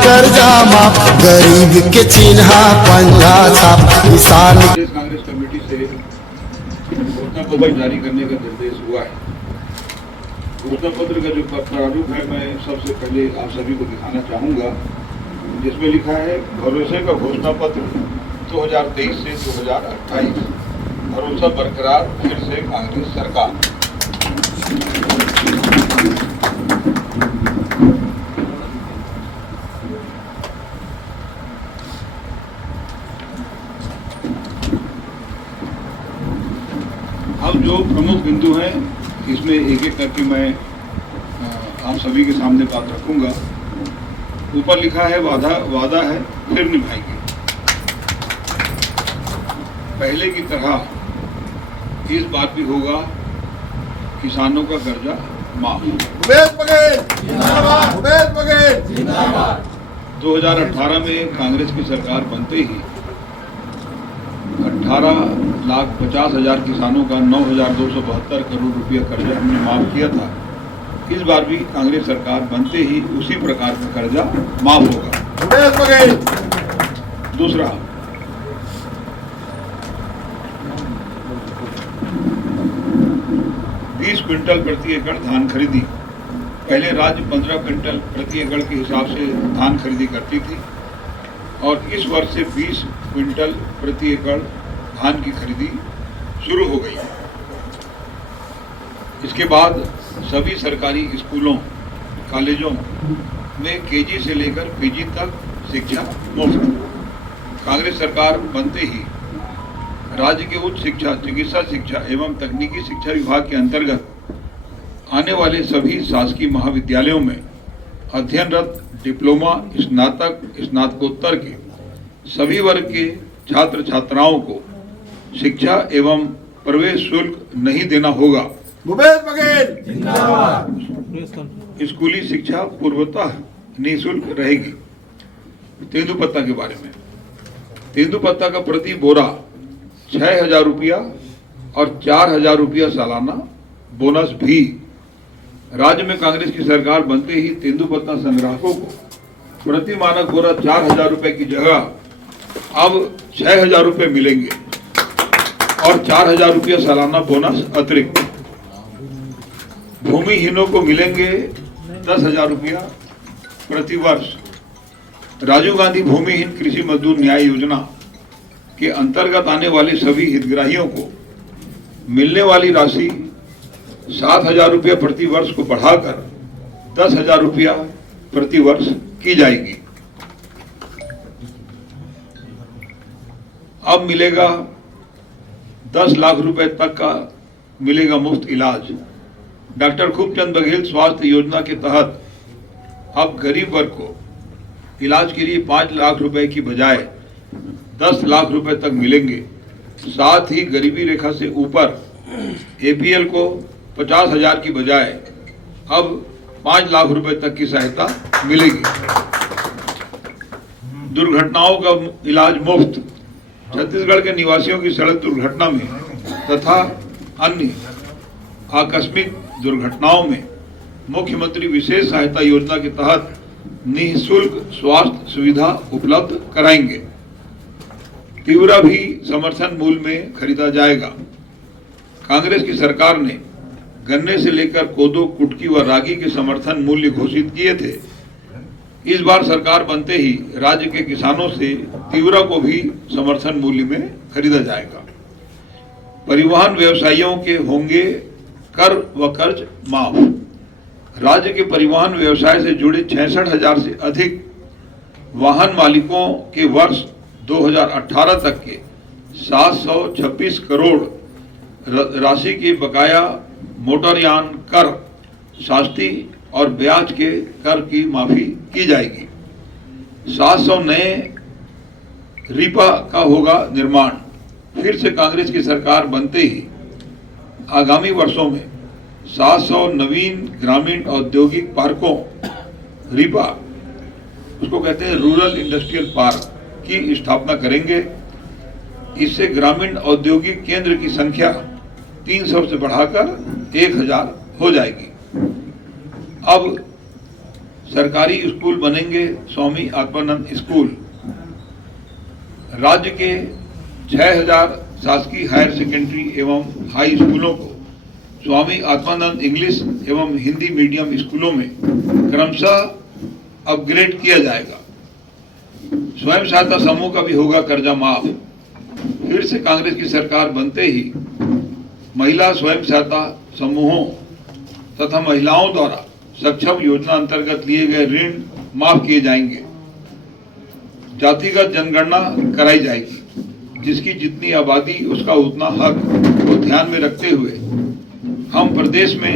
कर्जा माफ, गरीब के चिन्हा पंजा छाप, किसान। कांग्रेस कमेटी से घोषणा पत्र जारी करने का निर्देश हुआ है। घोषणा पत्र का जो प्रारूप है मैं सबसे पहले आप सभी को दिखाना चाहूँगा, जिसमें लिखा है भरोसे का घोषणा पत्र 2023 से 2028, भरोसा बरकरार फिर से कांग्रेस सरकार। अब जो प्रमुख बिंदु हैं इसमें एक एक करके मैं आप सभी के सामने बात रखूंगा। ऊपर लिखा है वादा है फिर निभाएंगे। पहले की इस बार भी होगा किसानों का कर्जा माफ। भूपेश बघेल जिंदाबाद, भूपेश बघेल जिंदाबाद। 2018 में कांग्रेस की सरकार बनते ही 18,50,000 किसानों का 9,272 करोड़ रुपया कर्जा हमने माफ किया था। इस बार भी कांग्रेस सरकार बनते ही उसी प्रकार का कर्जा माफ होगा। भूपेश बघेल। दूसरा, क्विंटल प्रति एकड़ धान खरीदी। पहले राज्य 15 क्विंटल प्रति एकड़ के हिसाब से धान खरीदी करती थी और इस वर्ष से 20 क्विंटल प्रति एकड़ धान की खरीदी शुरू हो गई। इसके बाद सभी सरकारी स्कूलों कॉलेजों में केजी से लेकर पीजी तक शिक्षा मुफ्त। कांग्रेस सरकार बनते ही राज्य के उच्च शिक्षा, चिकित्सा शिक्षा एवं तकनीकी शिक्षा विभाग के अंतर्गत आने वाले सभी शासकीय महाविद्यालयों में अध्ययनरत डिप्लोमा, स्नातक, स्नातकोत्तर के सभी वर्ग के छात्र छात्राओं को शिक्षा एवं प्रवेश शुल्क नहीं देना होगा। भूपेश बघेल जिंदाबाद। स्कूली शिक्षा पूर्वतः निःशुल्क रहेगी। तेंदुपत्ता के बारे में, तेंदुपत्ता का प्रति बोरा 6,000 रुपया और 4,000 रुपया सालाना बोनस भी। राज्य में कांग्रेस की सरकार बनते ही तेंदुपत्ता संग्राहकों को प्रति मानक बोरा 4,000 रुपए की जगह अब 6,000 रुपए मिलेंगे और 4,000 रुपया सालाना बोनस अतिरिक्त। भूमिहीनों को मिलेंगे 10,000 रुपया प्रति वर्ष। राजीव गांधी भूमिहीन कृषि मजदूर न्याय योजना के अंतर्गत आने वाले सभी हितग्राहियों को मिलने वाली राशि 7,000 रुपया प्रति वर्ष को बढ़ाकर 10,000 रुपया प्रति वर्ष की जाएगी। अब मिलेगा 10 लाख रुपए तक का मिलेगा मुफ्त इलाज। डॉक्टर खूबचंद बघेल स्वास्थ्य योजना के तहत अब गरीब वर्ग को इलाज के लिए 5 लाख रुपए की बजाय 10 लाख रुपए तक मिलेंगे। साथ ही गरीबी रेखा से ऊपर एपीएल को 50,000 की बजाय अब 5 लाख रुपए तक की सहायता मिलेगी। दुर्घटनाओं का इलाज मुफ्त। छत्तीसगढ़ के निवासियों की सड़क दुर्घटना में तथा अन्य आकस्मिक दुर्घटनाओं में मुख्यमंत्री विशेष सहायता योजना के तहत निःशुल्क स्वास्थ्य सुविधा उपलब्ध कराएंगे। तीवरा भी समर्थन मूल्य में खरीदा जाएगा। कांग्रेस की सरकार ने गन्ने से लेकर कोदो, कुटकी व रागी के समर्थन मूल्य घोषित किए थे। इस बार सरकार बनते ही राज्य के किसानों से तीवरा को भी समर्थन मूल्य में खरीदा जाएगा। परिवहन व्यवसायियों के होंगे कर व कर्ज माफ। राज्य के परिवहन व्यवसाय से जुड़े 66,000 से अधिक वाहन मालिकों के वर्ष 2018 तक के 726 करोड़ राशि के बकाया मोटरयान कर, शास्ती और ब्याज के कर की माफी की जाएगी। 700 नए रीपा का होगा निर्माण। फिर से कांग्रेस की सरकार बनते ही आगामी वर्षों में 700 नवीन ग्रामीण औद्योगिक पार्कों, रीपा उसको कहते हैं रूरल इंडस्ट्रियल पार्क, की स्थापना करेंगे। इससे ग्रामीण औद्योगिक केंद्र की संख्या 300 से बढ़ाकर 1,000 हो जाएगी। अब सरकारी स्कूल बनेंगे स्वामी आत्मानंद स्कूल। राज्य के 6000 शासकीय हायर सेकेंडरी एवं हाई स्कूलों को स्वामी आत्मानंद इंग्लिश एवं हिंदी मीडियम स्कूलों में क्रमशः अपग्रेड किया जाएगा। स्वयं सहायता समूह का भी होगा कर्जा माफ। फिर से कांग्रेस की सरकार बनते ही महिला स्वयं सहायता समूहों तथा महिलाओं द्वारा सक्षम योजना अंतर्गत लिए गए ऋण माफ किए जाएंगे। जातिगत जनगणना कराई जाएगी, जिसकी जितनी आबादी उसका उतना हक को ध्यान में रखते हुए हम प्रदेश में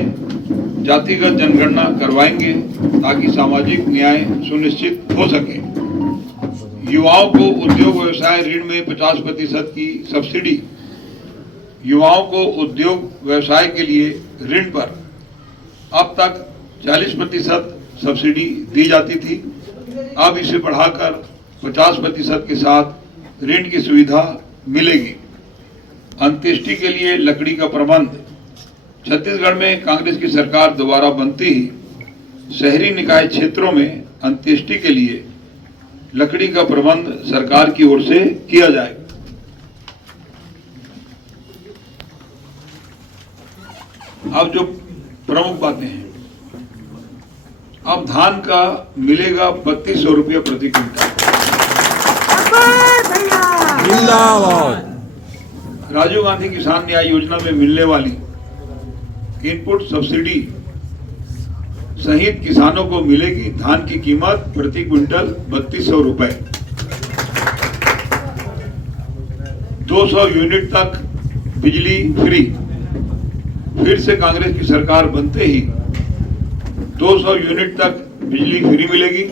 जातिगत जनगणना करवाएंगे ताकि सामाजिक न्याय सुनिश्चित हो सके। युवाओं को उद्योग व्यवसाय ऋण में 50% की सब्सिडी। युवाओं को उद्योग व्यवसाय के लिए ऋण पर अब तक 40% सब्सिडी दी जाती थी, अब इसे बढ़ाकर 50% के साथ ऋण की सुविधा मिलेगी। अंत्येष्टि के लिए लकड़ी का प्रबंध। छत्तीसगढ़ में कांग्रेस की सरकार दोबारा बनती ही शहरी निकाय क्षेत्रों में अंत्येष्टि के लिए लकड़ी का प्रबंध सरकार की ओर से किया जाएगा। अब जो प्रमुख बातें हैं, अब धान का मिलेगा 3200 रुपये प्रति क्विंटल। राजीव गांधी किसान न्याय योजना में मिलने वाली इनपुट सब्सिडी सहित किसानों को मिलेगी धान की कीमत प्रति क्विंटल 3200 रुपए। 200 यूनिट तक बिजली फ्री। फिर से कांग्रेस की सरकार बनते ही 200 यूनिट तक बिजली फ्री मिलेगी,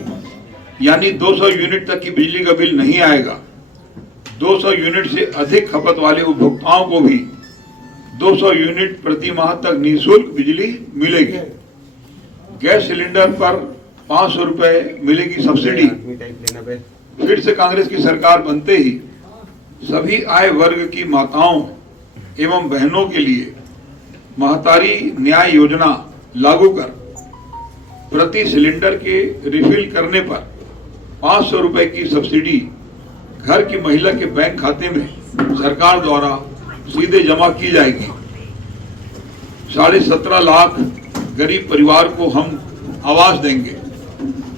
यानी 200 यूनिट तक की बिजली का बिल नहीं आएगा। 200 यूनिट से अधिक खपत वाले उपभोक्ताओं को भी 200 यूनिट प्रति माह तक निःशुल्क बिजली मिलेगी। गैस सिलेंडर पर 500 रुपए मिलेगी सब्सिडी। फिर से कांग्रेस की सरकार बनते ही सभी आय वर्ग की माताओं एवं बहनों के लिए महतारी न्याय योजना लागू कर प्रति सिलेंडर के रिफिल करने पर 500 रुपए की सब्सिडी घर की महिला के बैंक खाते में सरकार द्वारा सीधे जमा की जाएगी। 17.5 लाख गरीब परिवार को हम आवास देंगे।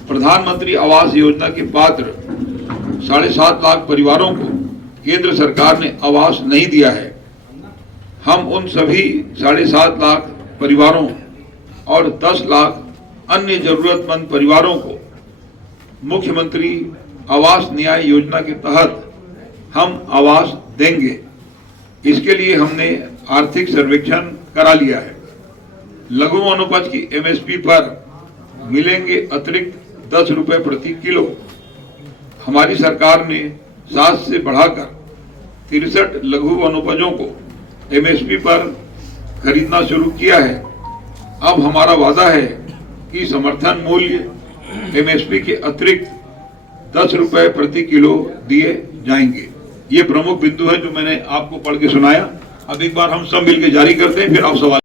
प्रधानमंत्री आवास योजना के पात्र 7.5 लाख परिवारों को केंद्र सरकार ने आवास नहीं दिया है। हम उन सभी 7.5 लाख परिवारों और 10 लाख अन्य जरूरतमंद परिवारों को मुख्यमंत्री आवास न्याय योजना के तहत हम आवास देंगे। इसके लिए हमने आर्थिक सर्वेक्षण करा लिया है। लघु वनोपज की एमएसपी पर मिलेंगे अतिरिक्त 10 रुपए प्रति किलो। हमारी सरकार ने 7 से बढ़ाकर 63 लघु वनोपजों को एमएसपी पर खरीदना शुरू किया है। अब हमारा वादा है कि समर्थन मूल्य एमएसपी के अतिरिक्त 10 रुपए प्रति किलो दिए जाएंगे। ये प्रमुख बिंदु है जो मैंने आपको पढ़ के सुनाया। अब एक बार हम सब मिलकर जारी करते हैं, फिर आप सवाल